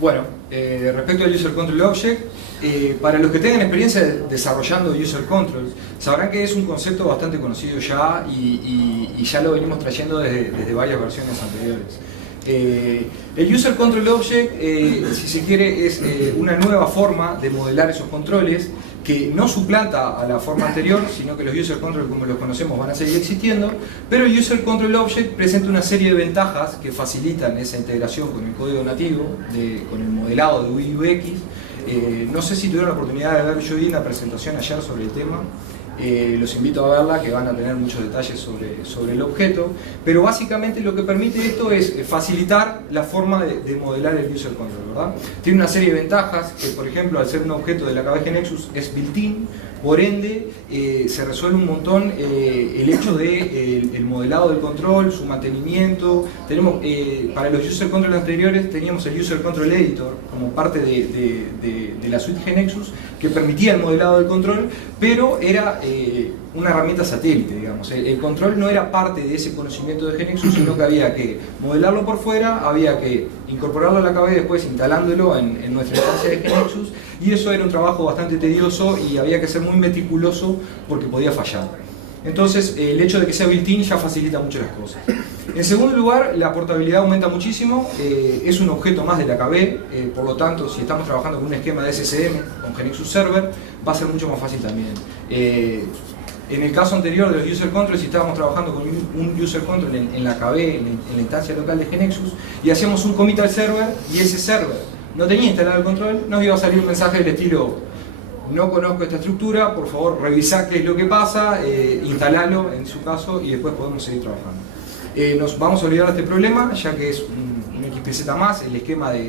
Bueno, respecto al User Control Object, para los que tengan experiencia desarrollando User Controls, sabrán que es un concepto bastante conocido ya y ya lo venimos trayendo desde varias versiones anteriores. El User Control Object, si se quiere, es una nueva forma de modelar esos controles que no suplanta a la forma anterior, sino que los User Control como los conocemos van a seguir existiendo, pero el User Control Object presenta una serie de ventajas que facilitan esa integración con el código nativo, con el modelado de UI UX. No sé si tuvieron la oportunidad de ver, yo di una presentación ayer sobre el tema. Los invito a verla, que van a tener muchos detalles sobre el objeto, pero básicamente lo que permite esto es facilitar la forma de modelar el User Control, ¿verdad? Tiene una serie de ventajas, que por ejemplo al ser un objeto de la KBG Nexus es built-in, por ende se resuelve un montón el hecho de el modelado del control, su mantenimiento. Tenemos, para los User Control anteriores teníamos el User Control Editor como parte de la suite GNexus que permitía el modelado del control, pero era una herramienta satélite, digamos. El control no era parte de ese conocimiento de GNexus, sino que había que modelarlo por fuera, había que incorporarlo a la KB después instalándolo en nuestra instancia de GNexus, y eso era un trabajo bastante tedioso y había que ser muy meticuloso porque podía fallar. Entonces el hecho de que sea built-in ya facilita mucho las cosas. En segundo lugar, la portabilidad aumenta muchísimo, es un objeto más de la KB, por lo tanto si estamos trabajando con un esquema de SSM, con GNexus Server, va a ser mucho más fácil también. En el caso anterior de los User Controls, si estábamos trabajando con un User Control en la KB, en la instancia local de GNexus, y hacíamos un commit al server, y ese server no tenía instalado el control, nos iba a salir un mensaje del estilo: no conozco esta estructura, por favor revisá qué es lo que pasa, instalalo en su caso y después podemos seguir trabajando. Nos vamos a olvidar de este problema, ya que es un XPZ más, el esquema de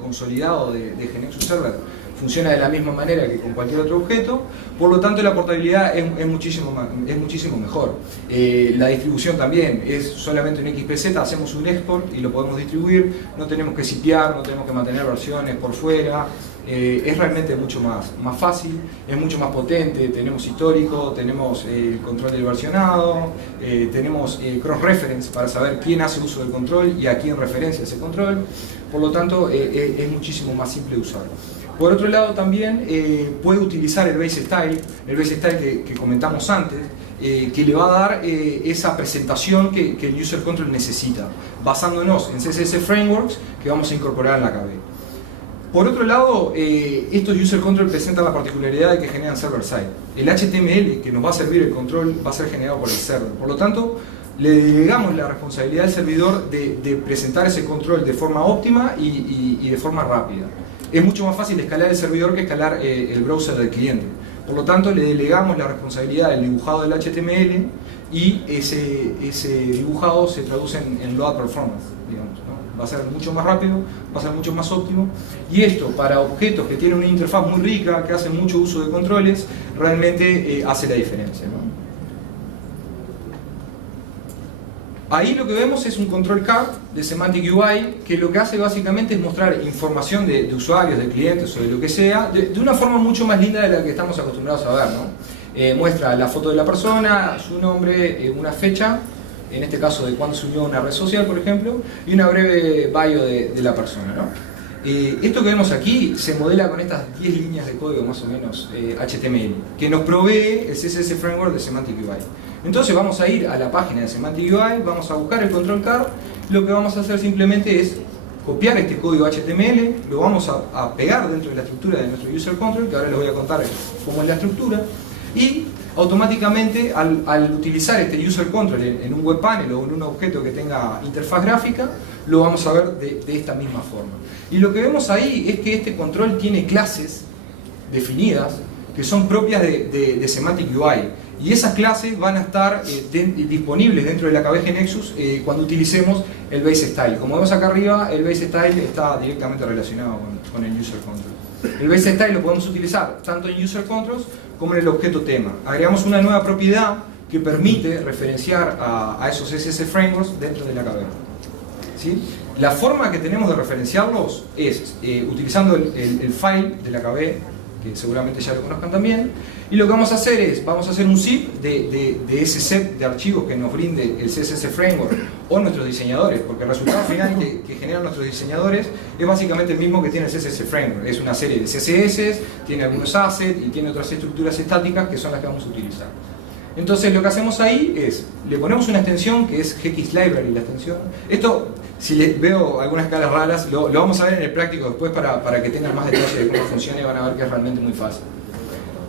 consolidado de GNexus Server funciona de la misma manera que con cualquier otro objeto, por lo tanto la portabilidad es muchísimo mejor. La distribución también es solamente un XPZ, hacemos un export y lo podemos distribuir, no tenemos que sipear, no tenemos que mantener versiones por fuera. Es realmente mucho más fácil, es mucho más potente, tenemos histórico, tenemos control del versionado, tenemos cross-reference para saber quién hace uso del control y a quién referencia ese control, por lo tanto es muchísimo más simple de usar. Por otro lado también puede utilizar el base style que comentamos antes, que le va a dar esa presentación que el User Control necesita, basándonos en CSS Frameworks que vamos a incorporar en la KB. Por otro lado, estos User Control presentan la particularidad de que generan server-side. El HTML que nos va a servir el control va a ser generado por el server. Por lo tanto, le delegamos la responsabilidad al servidor de presentar ese control de forma óptima y de forma rápida. Es mucho más fácil escalar el servidor que escalar el browser del cliente. Por lo tanto, le delegamos la responsabilidad del dibujado del HTML y ese dibujado se traduce en load performance, digamos, ¿no? Va a ser mucho más rápido, va a ser mucho más óptimo, y esto para objetos que tienen una interfaz muy rica, que hacen mucho uso de controles, realmente hace la diferencia, ¿no? Ahí lo que vemos es un control card de Semantic UI que lo que hace básicamente es mostrar información de usuarios, de clientes o de lo que sea, de una forma mucho más linda de la que estamos acostumbrados a ver, ¿no? Muestra la foto de la persona, su nombre, una fecha, en este caso de cuándo se unió a una red social, por ejemplo, y una breve bio de la persona, ¿no? Esto que vemos aquí se modela con estas 10 líneas de código más o menos HTML, que nos provee el CSS Framework de Semantic UI. Entonces vamos a ir a la página de Semantic UI, vamos a buscar el control card, lo que vamos a hacer simplemente es copiar este código HTML, lo vamos a pegar dentro de la estructura de nuestro User Control, que ahora les voy a contar cómo es la estructura, y automáticamente al utilizar este User Control en un web panel o en un objeto que tenga interfaz gráfica, lo vamos a ver de esta misma forma. Y lo que vemos ahí es que este control tiene clases definidas que son propias de Semantic UI. Y esas clases van a estar disponibles dentro de la KBG Nexus cuando utilicemos el base style. Como vemos acá arriba, el base style está directamente relacionado con el User Control. El base style lo podemos utilizar tanto en User Controls como en el objeto tema. Agregamos una nueva propiedad que permite referenciar a esos CSS Frameworks dentro de la KBG. ¿Sí? La forma que tenemos de referenciarlos es utilizando el file de la KB, que seguramente ya lo conozcan también. Y lo que vamos a hacer es, vamos a hacer un zip de ese set de archivos que nos brinde el CSS Framework o nuestros diseñadores, porque el resultado final que generan nuestros diseñadores es básicamente el mismo que tiene el CSS Framework. Es una serie de CSS, tiene algunos assets y tiene otras estructuras estáticas que son las que vamos a utilizar. Entonces lo que hacemos ahí es, le ponemos una extensión que es GX Library, la extensión. Esto, si les veo algunas caras raras, lo vamos a ver en el práctico después para que tengan más detalle de cómo funciona y van a ver que es realmente muy fácil.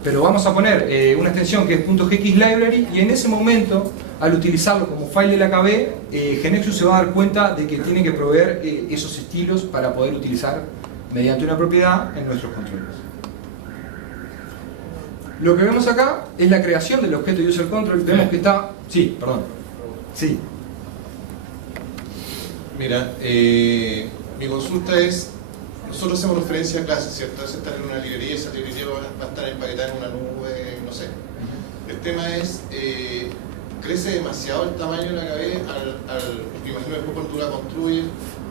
Pero vamos a poner una extensión que es .gx library y en ese momento, al utilizarlo como file de la KB, GeneXus se va a dar cuenta de que tiene que proveer esos estilos para poder utilizar mediante una propiedad en nuestros controles. Lo que vemos acá es la creación del objeto userControl. Vemos que está... Sí, perdón. Sí. Mira, mi consulta es, nosotros hacemos referencia a clases, ¿cierto? Se está en una librería, esa librería va a estar empaquetada en una nube, no sé. El tema es, crece demasiado el tamaño de la KB porque imagino que después cuando tú la construyes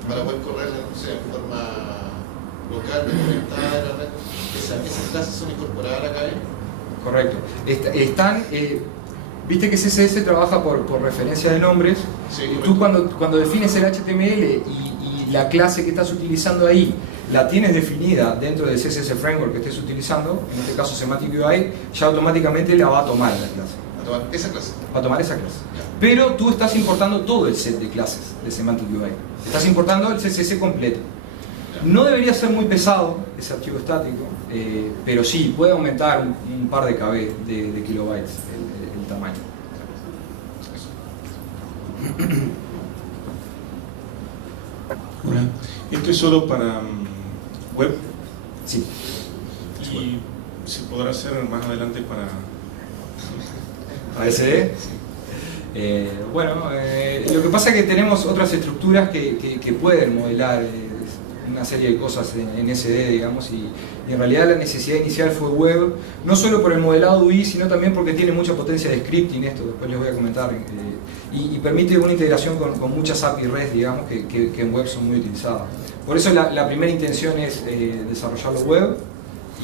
para poder correrla, no sé, en forma local, desconectada de la red, esas clases son incorporadas a la KB. Correcto. Están... Viste que CSS trabaja por referencia de nombres. Sí, y tú cuando defines el HTML y la clase que estás utilizando ahí la tienes definida dentro del CSS Framework que estés utilizando, en este caso Semantic UI, ya automáticamente la va a tomar la clase. ¿A tomar esa clase? Va a tomar esa clase. Pero tú estás importando todo el set de clases de Semantic UI. Estás importando el CSS completo. No debería ser muy pesado ese archivo estático, pero sí, puede aumentar un par de KB de kilobytes el tamaño. Hola. ¿Esto es solo para web? Sí. ¿Y se podrá hacer más adelante para SD? Bueno, lo que pasa es que tenemos otras estructuras que pueden modelar una serie de cosas en SD, digamos, y en realidad la necesidad inicial fue web, no solo por el modelado de UI, sino también porque tiene mucha potencia de scripting, esto después les voy a comentar, y permite una integración con muchas API REST, digamos, que en web son muy utilizadas. Por eso la primera intención es desarrollarlo web,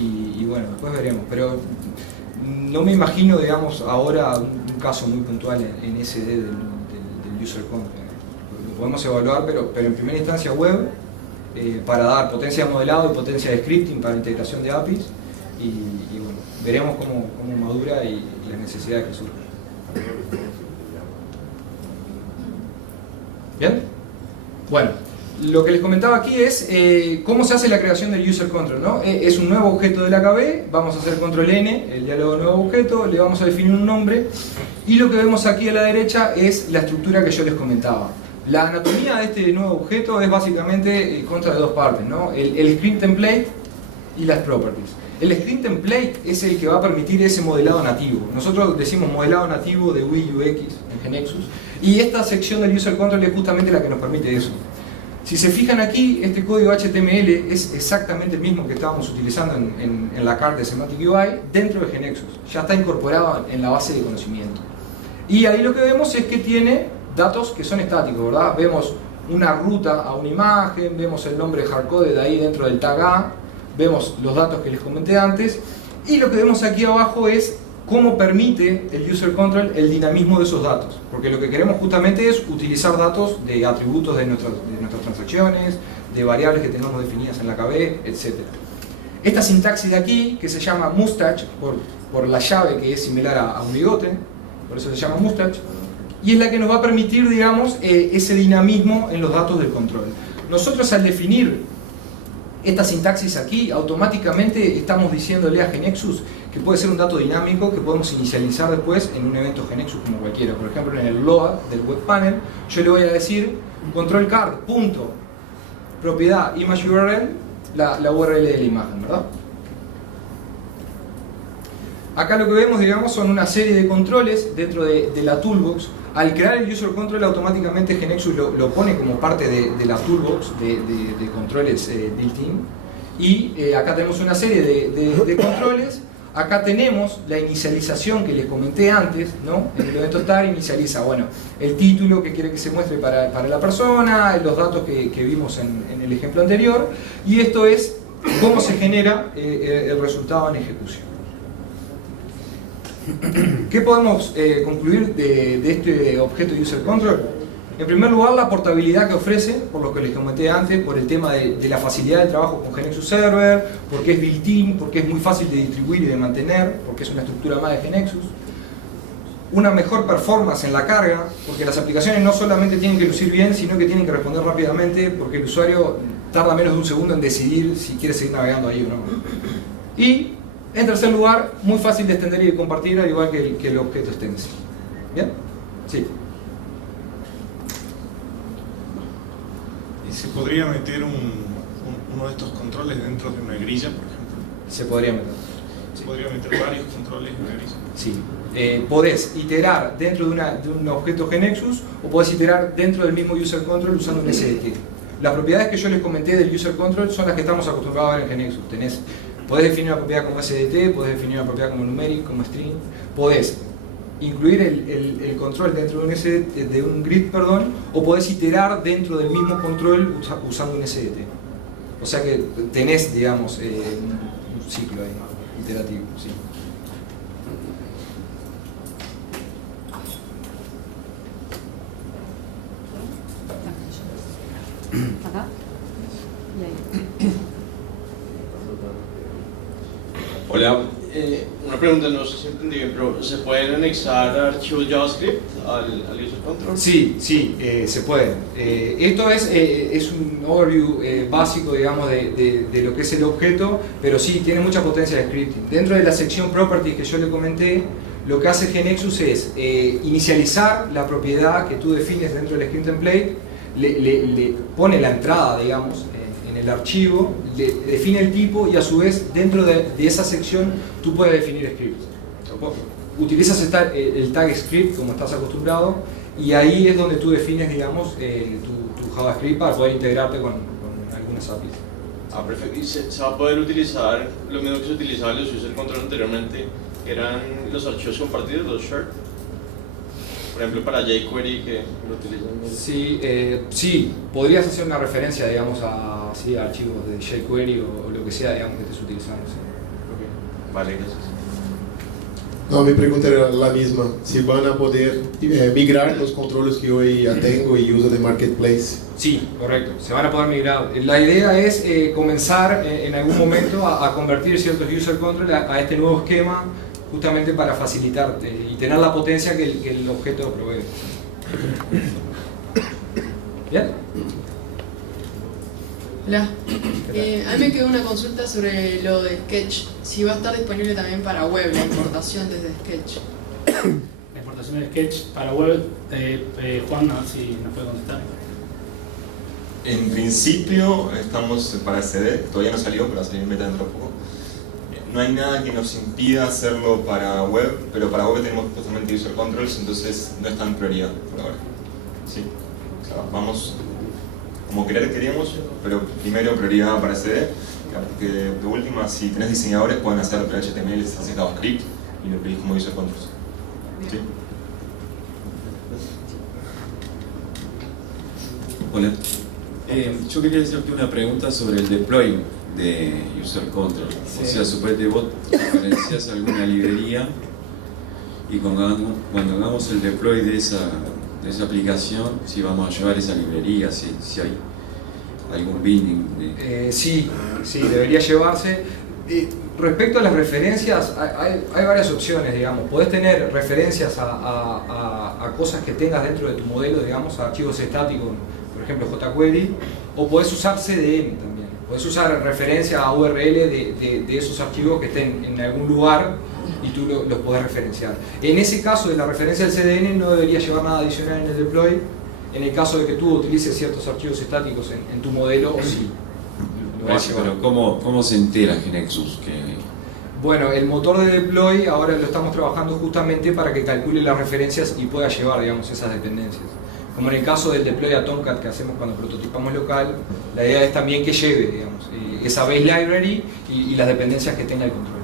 y bueno, después veremos, pero no me imagino, digamos, ahora un caso muy puntual en SD del user content. Lo podemos evaluar, pero en primera instancia web, para dar potencia de modelado y potencia de scripting para integración de APIs, y bueno, veremos cómo madura y las necesidades que surgen. ¿Bien? Bueno, lo que les comentaba aquí es cómo se hace la creación del user control, ¿no? Es un nuevo objeto de la KB, vamos a hacer control N, el diálogo nuevo objeto, le vamos a definir un nombre, y lo que vemos aquí a la derecha es la estructura que yo les comentaba. La anatomía de este nuevo objeto es básicamente consta de dos partes, ¿no? El script template y las properties. El script template es el que va a permitir ese modelado nativo. Nosotros decimos modelado nativo de UI UX en GeneXus, y esta sección del user control es justamente la que nos permite eso. Si se fijan aquí, este código HTML es exactamente el mismo que estábamos utilizando en la carta de Semantic UI dentro de GeneXus. Ya está incorporado en la base de conocimiento. Y ahí lo que vemos es que tiene datos que son estáticos, ¿verdad? Vemos una ruta a una imagen, vemos el nombre hardcoded ahí dentro del tag A, vemos los datos que les comenté antes, y lo que vemos aquí abajo es cómo permite el user control el dinamismo de esos datos, porque lo que queremos justamente es utilizar datos de atributos de nuestras transacciones, de variables que tengamos definidas en la KB, etc. Esta sintaxis de aquí, que se llama mustache, por la llave que es similar a un bigote, por eso se llama mustache, y es la que nos va a permitir, digamos, ese dinamismo en los datos del control. Nosotros al definir esta sintaxis aquí, automáticamente estamos diciéndole a GeneXus que puede ser un dato dinámico que podemos inicializar después en un evento GeneXus como cualquiera. Por ejemplo, en el load del web panel, yo le voy a decir control card, punto, propiedad image URL, la URL de la imagen, ¿verdad? Acá lo que vemos, digamos, son una serie de controles dentro de la toolbox. Al crear el user control, automáticamente GeneXus lo pone como parte de la toolbox de controles built-in. Y acá tenemos una serie de controles. Acá tenemos la inicialización que les comenté antes, ¿no? En el evento star inicializa, bueno, el título que quiere que se muestre para la persona, los datos que vimos en el ejemplo anterior. Y esto es cómo se genera el resultado en ejecución. ¿Qué podemos concluir de este objeto User Control? En primer lugar, la portabilidad que ofrece, por lo que les comenté antes, por el tema de la facilidad de trabajo con GeneXus Server, porque es built-in, porque es muy fácil de distribuir y de mantener, porque es una estructura más de GeneXus. Una mejor performance en la carga, porque las aplicaciones no solamente tienen que lucir bien, sino que tienen que responder rápidamente, porque el usuario tarda menos de un segundo en decidir si quiere seguir navegando ahí o no. Y, en tercer lugar, muy fácil de extender y de compartir, al igual que el objeto extensible. ¿Bien? Sí. ¿Y se podría meter uno de estos controles dentro de una grilla, por ejemplo? Se podría meter. ¿Se podría meter varios controles en una grilla? Sí. Podés iterar dentro de un objeto GeneXus o podés iterar dentro del mismo User Control usando un SDT. Las propiedades que yo les comenté del User Control son las que estamos acostumbrados a ver en GeneXus. Podés definir una propiedad como SDT, podés definir una propiedad como numeric, como string, podés incluir el control dentro de un grid, o podés iterar dentro del mismo control usando un SDT. O sea que tenés, digamos, un ciclo ahí, iterativo. Sí. Acá y ahí. Hola, una pregunta, no sé si entendí bien, pero ¿se pueden anexar archivos JavaScript al User Control? Sí, se puede. Esto es un overview básico, digamos, de lo que es el objeto, pero sí, tiene mucha potencia de scripting. Dentro de la sección Properties que yo le comenté, lo que hace GeneXus es inicializar la propiedad que tú defines dentro del script template, le pone la entrada, digamos, en el archivo, le define el tipo y a su vez dentro de esa sección tú puedes definir scripts. Utilizas el tag script como estás acostumbrado y ahí es donde tú defines, digamos, tu JavaScript para poder integrarte con algunas APIs. Ah, perfecto. ¿Y se va a poder utilizar lo mismo que se utilizaba en los User Control anteriormente, que eran los archivos compartidos, los shared? Por ejemplo, para jQuery que lo utilizan. Sí, podrías hacer una referencia, digamos, a archivos de jQuery o lo que sea, digamos, que estés utilizando. ¿Sí? Okay. Vale, gracias. No, mi pregunta era la misma, si van a poder migrar los controles que hoy ya tengo y uso de Marketplace. Sí, correcto, se van a poder migrar. La idea es comenzar en algún momento a convertir ciertos user control a este nuevo esquema, justamente para facilitar y tener la potencia que el objeto provee. ¿Bien? Hola, a mí me quedó una consulta sobre lo de Sketch, si va a estar disponible también para web, la importación desde Sketch. La importación de Sketch para web, Juan, a ver si nos puede contestar. En principio estamos para CD, todavía no salió, pero va a salir en beta dentro de poco. No hay nada que nos impida hacerlo para web, pero para web tenemos justamente user controls, entonces no está en prioridad por ahora. ¿Sí? O sea, vamos como queremos, pero primero prioridad para CD, que de última, si tenés diseñadores, pueden hacer HTML, haces JavaScript y lo pedís como user controls. ¿Sí? Hola. Yo quería hacerte una pregunta sobre el deploy de User Control. O sea, suponete vos referencias alguna librería y cuando hagamos el deploy de esa aplicación, si vamos a llevar esa librería, si hay algún binding. Sí, debería llevarse. Respecto a las referencias, hay varias opciones, digamos. Podés tener referencias a cosas que tengas dentro de tu modelo, digamos, a archivos estáticos, por ejemplo jQuery, o podés usar CDN también. Podés usar referencia a URL de esos archivos que estén en algún lugar y tú los podés referenciar. En ese caso de la referencia del CDN no debería llevar nada adicional en el deploy. En el caso de que tú utilices ciertos archivos estáticos en tu modelo, sí. Pero ¿cómo se entera GeneXus que...? Bueno, el motor de deploy ahora lo estamos trabajando justamente para que calcule las referencias y pueda llevar, digamos, esas dependencias. Como en el caso del deploy a Tomcat que hacemos cuando prototipamos local, la idea es también que lleve, digamos, esa base library y las dependencias que tenga el control.